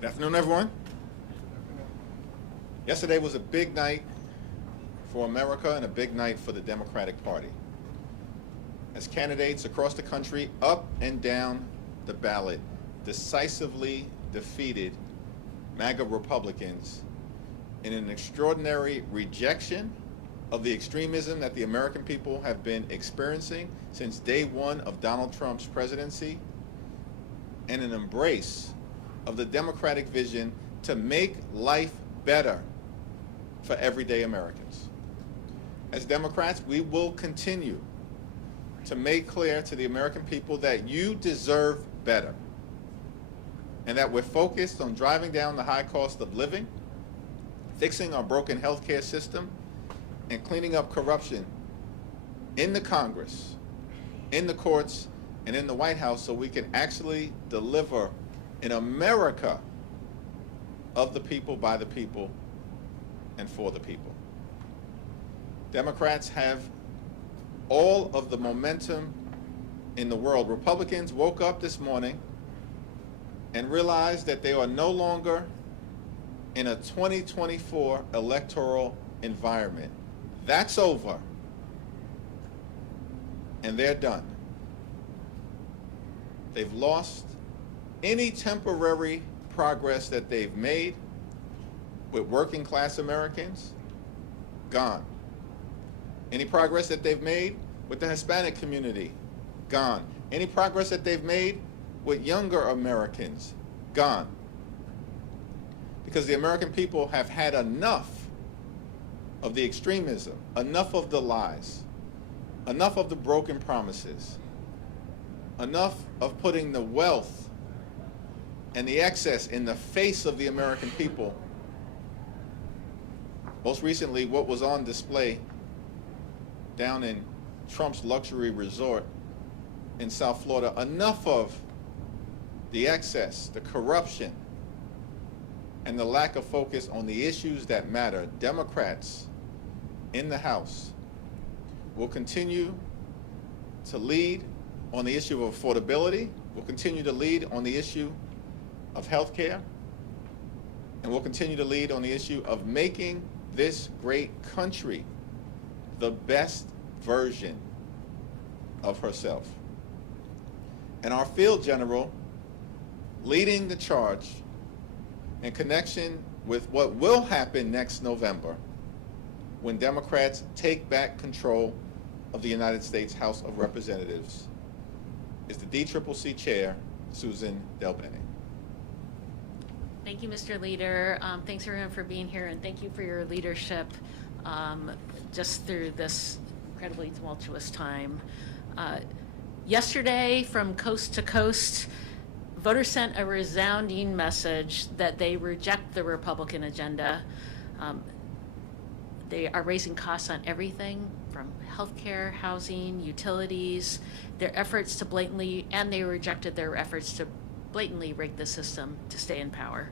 Good afternoon, everyone. Yesterday was a big night for America and a big night for the Democratic Party. As candidates across the country, up and down the ballot, decisively defeated MAGA Republicans in an extraordinary rejection of the extremism that the American people have been experiencing since day one of Donald Trump's presidency, and an embrace of the Democratic vision to make life better for everyday Americans. As Democrats, we will continue to make clear to the American people that you deserve better, and that we're focused on driving down the high cost of living, fixing our broken healthcare system, and cleaning up corruption in the Congress, in the courts, and in the White House, so we can actually deliver an America of the people, by the people, and for the people. Democrats have all of the momentum in the world. Republicans woke up this morning and realized that they are no longer in a 2024 electoral environment. That's over, and they're done. They've lost any temporary progress that they've made with working class Americans, gone. Any progress that they've made with the Hispanic community, gone. Any progress that they've made with younger Americans, gone. Because the American people have had enough of the extremism, enough of the lies, enough of the broken promises, enough of putting the wealth and the excess in the face of the American people. Most recently, what was on display down in Trump's luxury resort in South Florida, enough of the excess, the corruption, and the lack of focus on the issues that matter. Democrats in the House will continue to lead on the issue of affordability, will continue to lead on the issue of health care, and will continue to lead on the issue of making this great country the best version of herself. And our field general leading the charge in connection with what will happen next November when Democrats take back control of the United States House of Representatives is the DCCC Chair, Susan DelBene. Thank you, Mr. Leader. Thanks everyone for being here, and thank you for your leadership just through this incredibly tumultuous time. Yesterday, from coast to coast, voters sent a resounding message that they reject the Republican agenda. They are raising costs on everything from healthcare, housing, utilities, their efforts to blatantly, and they rejected their efforts to blatantly rig the system to stay in power.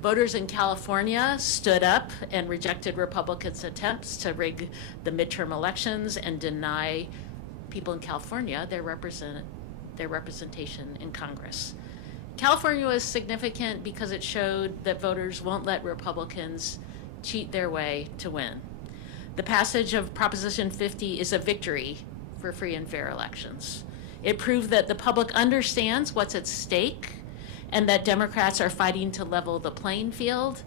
Voters in California stood up and rejected Republicans' attempts to rig the midterm elections and deny people in California their representation in Congress. California was significant because it showed that voters won't let Republicans cheat their way to win. The passage of Proposition 50 is a victory for free and fair elections. It proved that the public understands what's at stake and that Democrats are fighting to level the playing field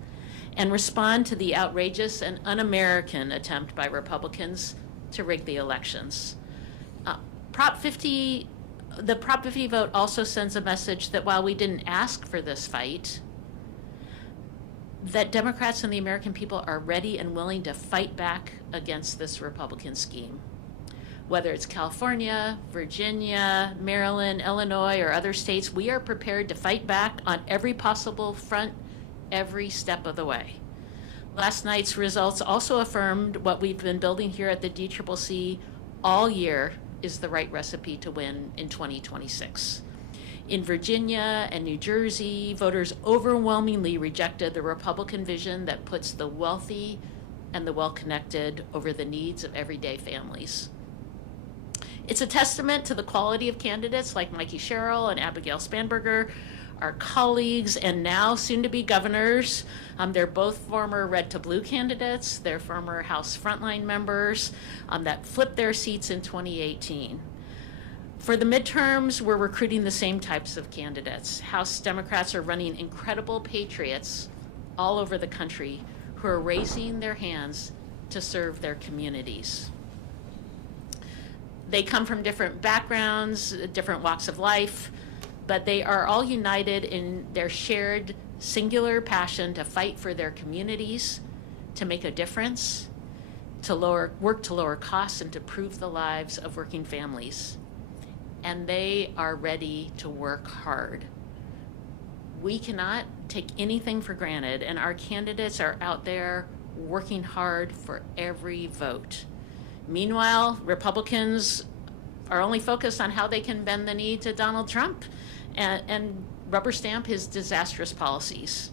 and respond to the outrageous and un-American attempt by Republicans to rig the elections. The Prop 50 vote also sends a message that while we didn't ask for this fight, that Democrats and the American people are ready and willing to fight back against this Republican scheme. Whether it's California, Virginia, Maryland, Illinois, or other states, we are prepared to fight back on every possible front, every step of the way. Last night's results also affirmed what we've been building here at the DCCC all year is the right recipe to win in 2026. In Virginia and New Jersey, voters overwhelmingly rejected the Republican vision that puts the wealthy and the well-connected over the needs of everyday families. It's a testament to the quality of candidates like Mikie Sherrill and Abigail Spanberger. our colleagues and now soon-to-be governors. They're both former red to blue candidates. They're former House frontline members that flipped their seats in 2018. For the midterms, we're recruiting the same types of candidates. House Democrats are running incredible patriots all over the country who are raising their hands to serve their communities. They come from different backgrounds, different walks of life, but they are all united in their shared singular passion to fight for their communities, to make a difference, to work to lower costs and to improve the lives of working families. And they are ready to work hard. We cannot take anything for granted, and our candidates are out there working hard for every vote. Meanwhile, Republicans are only focused on how they can bend the knee to Donald Trump and rubber stamp his disastrous policies.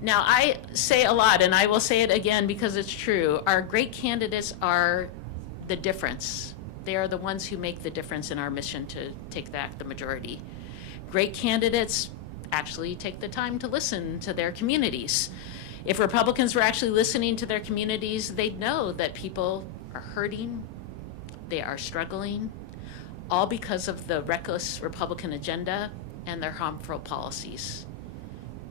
Now, I say a lot, and I will say it again because it's true. Our great candidates are the difference. They are the ones who make the difference in our mission to take back the majority. Great candidates actually take the time to listen to their communities. If Republicans were actually listening to their communities, they'd know that people are hurting, they are struggling, all because of the reckless Republican agenda and their harmful policies.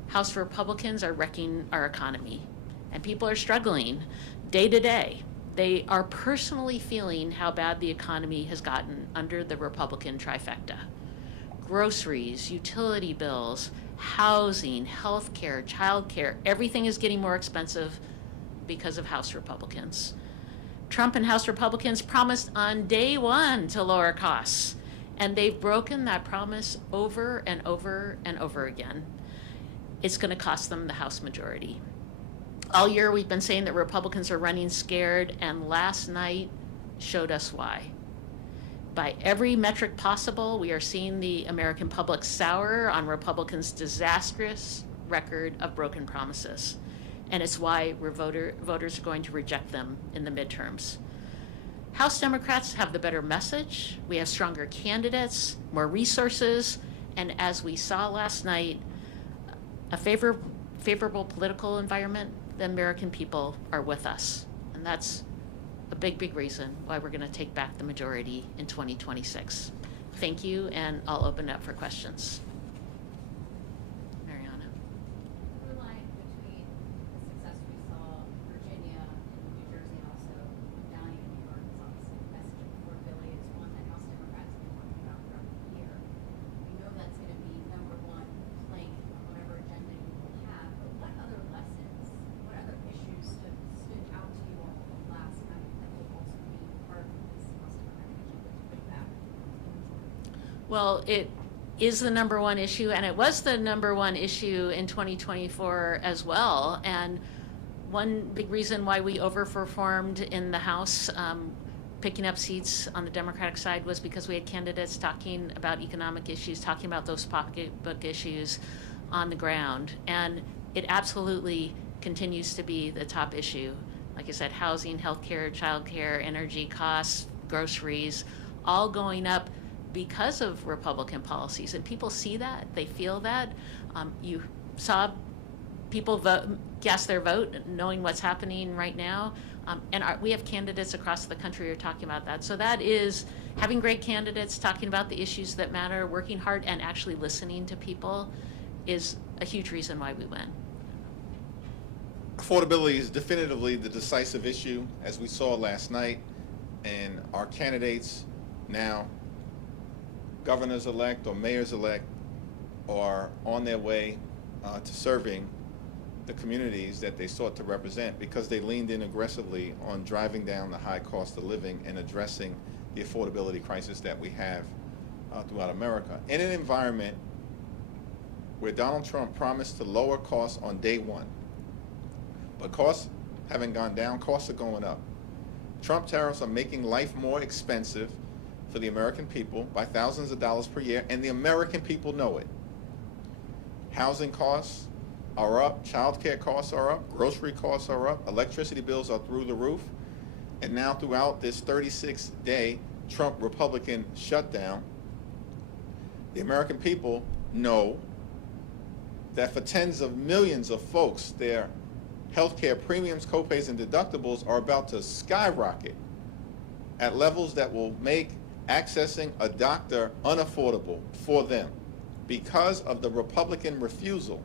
House Republicans are wrecking our economy, and people are struggling day to day. They are personally feeling how bad the economy has gotten under the Republican trifecta. Groceries, utility bills, housing, healthcare, childcare, everything is getting more expensive because of House Republicans. Trump and House Republicans promised on day one to lower costs, and they've broken that promise over and over and over again. It's going to cost them the House majority. All year we've been saying that Republicans are running scared, and last night showed us why. By every metric possible, we are seeing the American public sour on Republicans' disastrous record of broken promises. And it's why voters are going to reject them in the midterms. House Democrats have the better message. We have stronger candidates, more resources, and as we saw last night, a favorable political environment. The American people are with us. And that's a big, big reason why we're going to take back the majority in 2026. Thank you, and I'll open it up for questions. Mariana. The line between the success we saw in Virginia and New Jersey and also Mamdani in New York is obviously the message of affordability is one that House Democrats have been working about throughout the year. We know that's going to be number one plank on whatever agenda you will have, but what other lessons, what other issues stood out to you all last night that will also be part of this House Democratic agenda to bring back the majority? Well, it is the number one issue, and it was the number one issue in 2024 as well. And one big reason why we overperformed in the House, picking up seats on the Democratic side, was because we had candidates talking about economic issues, talking about those pocketbook issues on the ground. And it absolutely continues to be the top issue. Like I said, housing, healthcare, childcare, energy costs, groceries, all going up because of Republican policies. And people see that, they feel that. You saw people cast their vote knowing what's happening right now. We have candidates across the country who are talking about that. So that is having great candidates talking about the issues that matter, working hard, and actually listening to people is a huge reason why we win. Affordability is definitively the decisive issue, as we saw last night, and our candidates now, governors-elect or mayors-elect, are on their way to serving the communities that they sought to represent, because they leaned in aggressively on driving down the high cost of living and addressing the affordability crisis that we have throughout America. In an environment where Donald Trump promised to lower costs on day one, but costs haven't gone down, costs are going up. Trump tariffs are making life more expensive for the American people by thousands of dollars per year, and the American people know it. Housing costs are up, child care costs are up, grocery costs are up, electricity bills are through the roof, and now throughout this 36-day Trump Republican shutdown, the American people know that for tens of millions of folks, their healthcare premiums, copays, and deductibles are about to skyrocket at levels that will make accessing a doctor unaffordable for them because of the Republican refusal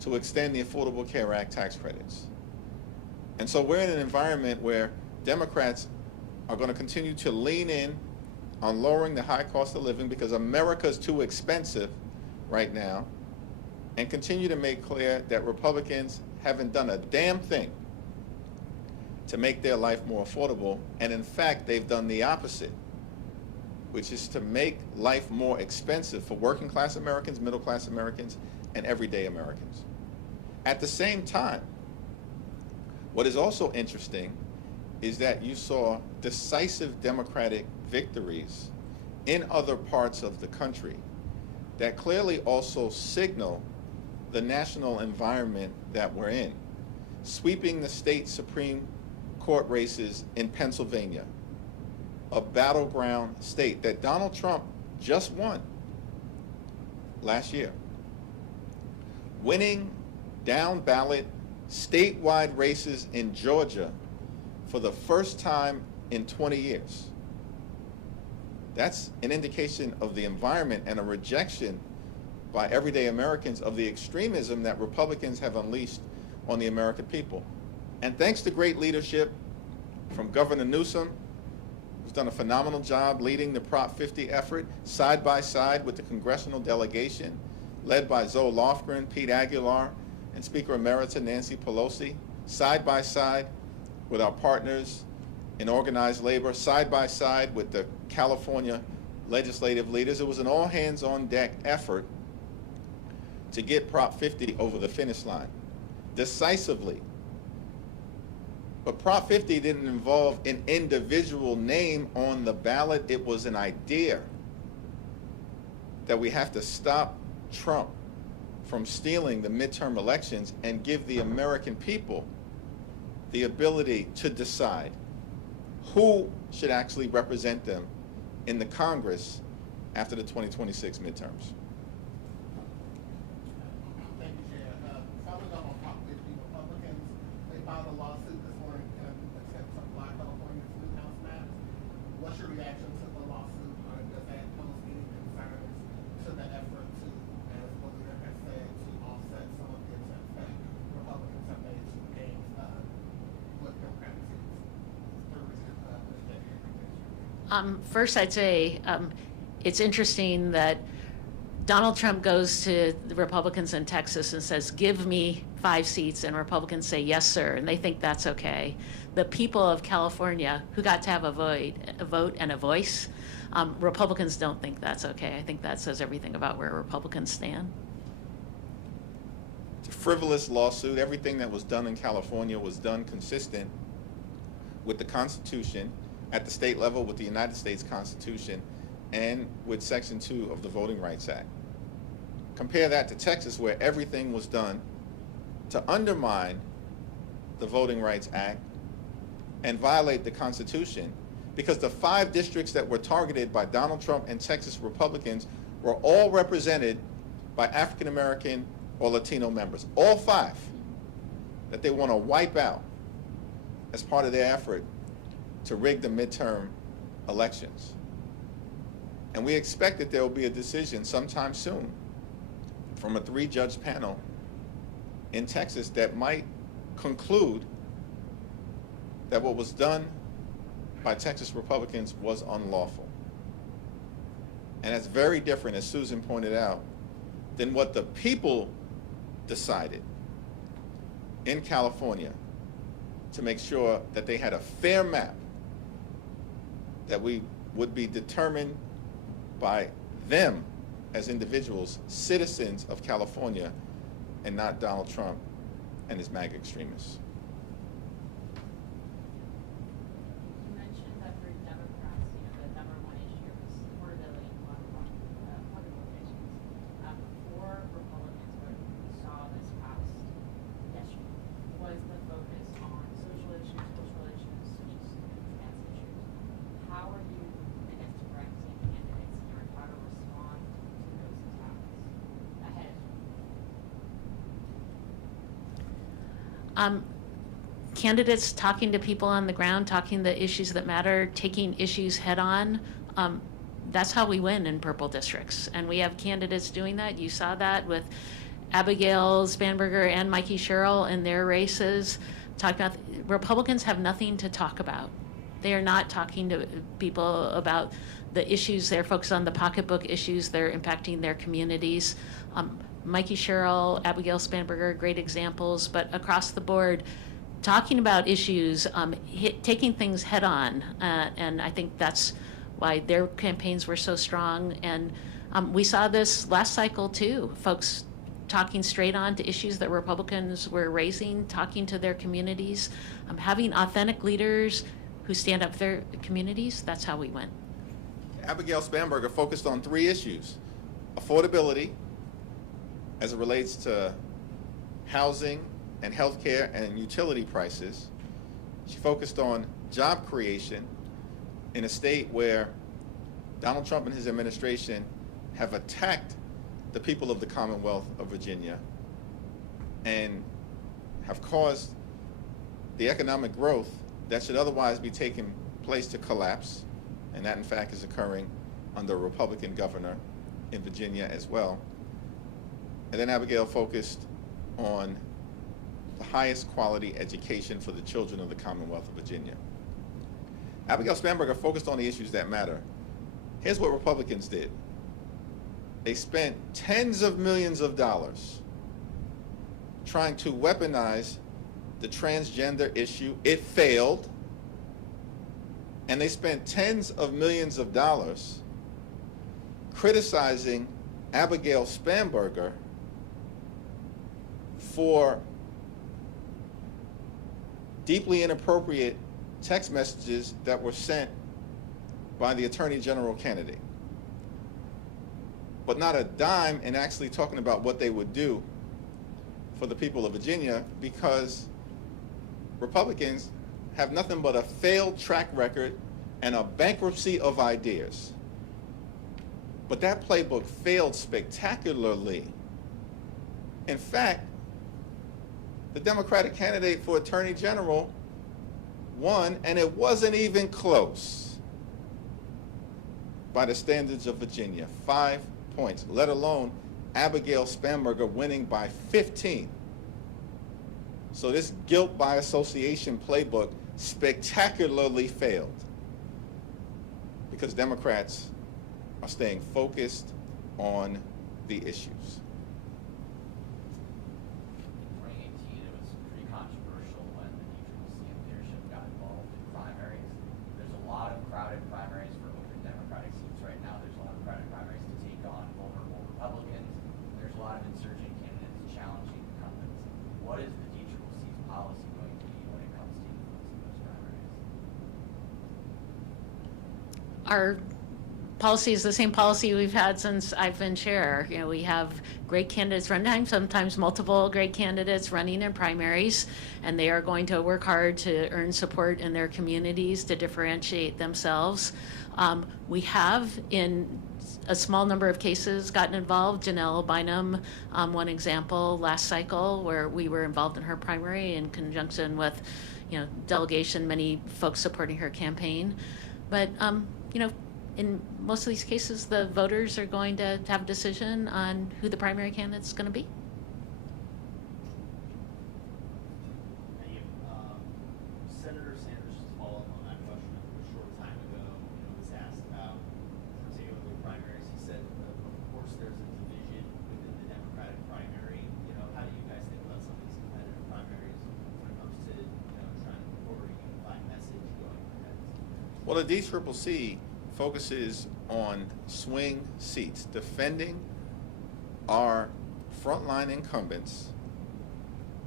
to extend the Affordable Care Act tax credits. And so we're in an environment where Democrats are going to continue to lean in on lowering the high cost of living because America's too expensive right now, and continue to make clear that Republicans haven't done a damn thing to make their life more affordable. And in fact, they've done the opposite, which is to make life more expensive for working class Americans, middle class Americans, and everyday Americans. At the same time, what is also interesting is that you saw decisive Democratic victories in other parts of the country that clearly also signal the national environment that we're in. Sweeping the state Supreme Court races in Pennsylvania, a battleground state that Donald Trump just won last year. Winning down ballot statewide races in Georgia for the first time in 20 years. That's an indication of the environment and a rejection by everyday Americans of the extremism that Republicans have unleashed on the American people. And thanks to great leadership from Governor Newsom, who's done a phenomenal job leading the Prop 50 effort side by side with the congressional delegation led by Zoe Lofgren, Pete Aguilar, and Speaker Emerita Nancy Pelosi, side by side with our partners in organized labor, side by side with the California legislative leaders. It was an all-hands-on-deck effort to get Prop 50 over the finish line decisively. But Prop 50 didn't involve an individual name on the ballot. It was an idea that we have to stop Trump from stealing the midterm elections and give the American people the ability to decide who should actually represent them in the Congress after the 2026 midterms. Thank you, Chair. Following up on Prop 50, Republicans, they filed a lawsuit this morning in an attempt to block California's new house maps. What's your reaction to the lawsuit? Does that pose any concerns to the effort to, as the leader has said, to offset some of the attempts that Republicans have made to gain with Democratic seats through First, I'd say it's interesting that Donald Trump goes to the Republicans in Texas and says, give me 5 seats, and Republicans say, yes, sir, and they think that's okay. The people of California, who got to have a vote and a voice, Republicans don't think that's okay. I think that says everything about where Republicans stand. It's a frivolous lawsuit. Everything that was done in California was done consistent with the Constitution at the state level, with the United States Constitution, and with Section 2 of the Voting Rights Act. Compare that to Texas, where everything was done to undermine the Voting Rights Act and violate the Constitution, because the 5 districts that were targeted by Donald Trump and Texas Republicans were all represented by African American or Latino members. All 5 that they want to wipe out as part of their effort to rig the midterm elections. And we expect that there will be a decision sometime soon from a 3-judge panel in Texas that might conclude that what was done by Texas Republicans was unlawful. And that's very different, as Susan pointed out, than what the people decided in California to make sure that they had a fair map that we would be determined by them as individuals, citizens of California, and not Donald Trump and his MAGA extremists. You mentioned that for Democrats, the number one issue is affordability and public locations. For Republicans, what we saw this past yesterday was the focus on social issues, cultural issues, such as trans issues. How are you, I guess, directing candidates here? How to respond to those attacks? Candidates talking to people on the ground, talking the issues that matter, taking issues head on. That's how we win in purple districts. And we have candidates doing that. You saw that with Abigail Spanberger and Mikie Sherrill in their races. Talking about Republicans have nothing to talk about. They are not talking to people about the issues. They're focused on the pocketbook issues that are impacting their communities. Mikie Sherrill, Abigail Spanberger, great examples, but across the board, talking about issues, taking things head on, and I think that's why their campaigns were so strong. And we saw this last cycle too, folks talking straight on to issues that Republicans were raising, talking to their communities, having authentic leaders who stand up for their communities. That's how we win. Abigail Spanberger focused on 3 issues: affordability, as it relates to housing and healthcare and utility prices. She focused on job creation in a state where Donald Trump and his administration have attacked the people of the Commonwealth of Virginia and have caused the economic growth that should otherwise be taking place to collapse, and that in fact is occurring under a Republican governor in Virginia as well. And then Abigail focused on the highest quality education for the children of the Commonwealth of Virginia. Abigail Spanberger focused on the issues that matter. Here's what Republicans did. They spent tens of millions of dollars trying to weaponize the transgender issue. It failed. And they spent tens of millions of dollars criticizing Abigail Spanberger for deeply inappropriate text messages that were sent by the Attorney General candidate, but not a dime in actually talking about what they would do for the people of Virginia, because Republicans have nothing but a failed track record and a bankruptcy of ideas. But that playbook failed spectacularly. In fact, the Democratic candidate for Attorney General won, and it wasn't even close by the standards of Virginia. 5 points, let alone Abigail Spanberger winning by 15. So this guilt by association playbook spectacularly failed because Democrats are staying focused on the issues. 2018, it was pretty controversial when the D-N.Y leadership got involved in primaries. There's a lot of crowded primaries for open Democratic seats right now. There's a lot of crowded primaries to take on vulnerable Republicans. There's a lot of insurgent candidates challenging incumbents. What is the D-N.Y.'s policy going to be when it comes to influencing those primaries? Our policy is the same policy we've had since I've been chair. You know, we have great candidates running, sometimes multiple great candidates running in primaries, and they are going to work hard to earn support in their communities to differentiate themselves. We have, in a small number of cases, gotten involved. Janelle Bynum, one example last cycle, where we were involved in her primary in conjunction with, you know, delegation, many folks supporting her campaign. But, you know, in most of these cases, the voters are going to have a decision on who the primary candidate is going to be. Senator Sanders just followed on that question a short time ago. You know, was asked about particularly primaries. He said, of course, there's a division within the Democratic primary. You know, how do you guys think about some of these competitive primaries when it comes to, you know, trying to put forward a unified message going ahead? Well, the D-CCC focuses on swing seats, defending our frontline incumbents,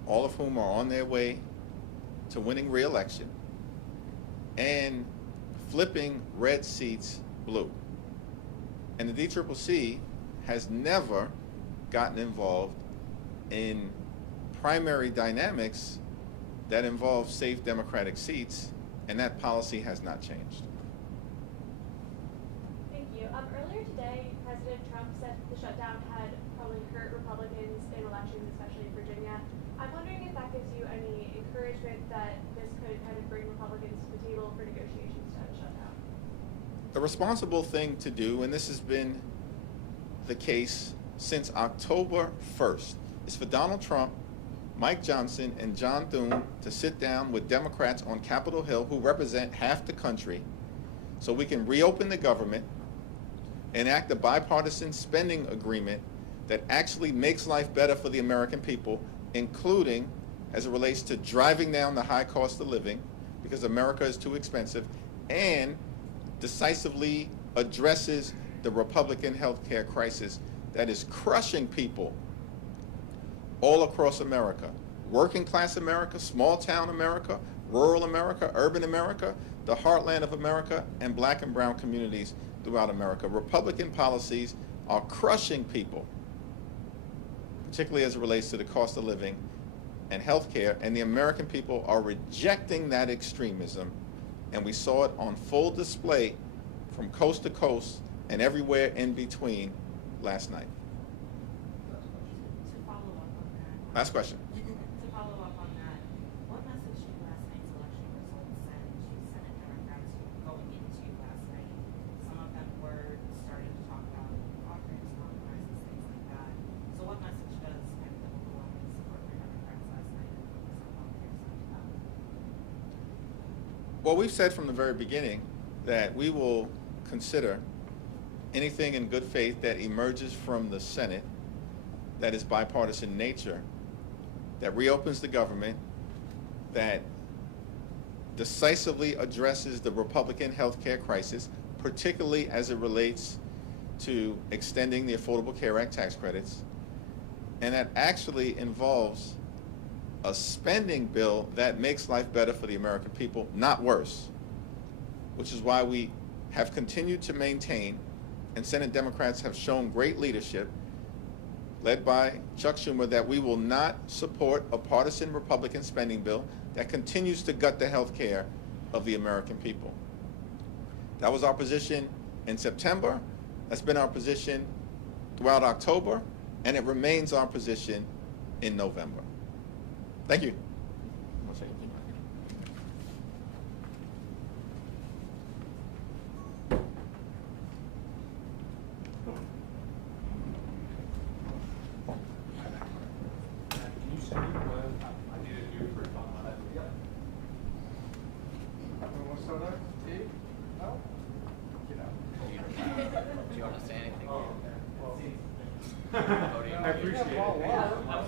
all of whom are on their way to winning re-election, and flipping red seats blue. And the D-CCC has never gotten involved in primary dynamics that involve safe Democratic seats, and that policy has not changed. Thank you. you. Earlier today, President Trump said the shutdown had probably hurt Republicans in elections, especially in Virginia. I'm wondering if that gives you any encouragement that this could kind of bring Republicans to the table for negotiations to end the shutdown. The responsible thing to do, and this has been the case since October 1st, is for Donald Trump, Mike Johnson, and John Thune to sit down with Democrats on Capitol Hill who represent half the country so we can reopen the government, enact a bipartisan spending agreement that actually makes life better for the American people, including as it relates to driving down the high cost of living because America is too expensive, and decisively addresses the Republican health care crisis that is crushing people all across America. Working class America, small town America, rural America, urban America, the heartland of America, and black and brown communities throughout America. Republican policies are crushing people, particularly as it relates to the cost of living and health care, and the American people are rejecting that extremism, and we saw it on full display from coast to coast and everywhere in between last night. To follow up on that. Last question. To follow up on that, what message do last night's election results send to Senate Democrats going into last night? Some of them were starting to talk about caucus compromises, things like that. So what message does kind of the overwhelming support for Democrats last night and focus on healthcare send out? Well, we've said from the very beginning that we will consider anything in good faith that emerges from the Senate that is bipartisan nature, that reopens the government, that decisively addresses the Republican health care crisis, particularly as it relates to extending the Affordable Care Act tax credits, and that actually involves a spending bill that makes life better for the American people, not worse, which is why we have continued to maintain, and Senate Democrats have shown great leadership, led by Chuck Schumer, that we will not support a partisan Republican spending bill that continues to gut the health care of the American people. That was our position in September, that's been our position throughout October, and it remains our position in November. Thank you. Do you want to say anything? I appreciate it.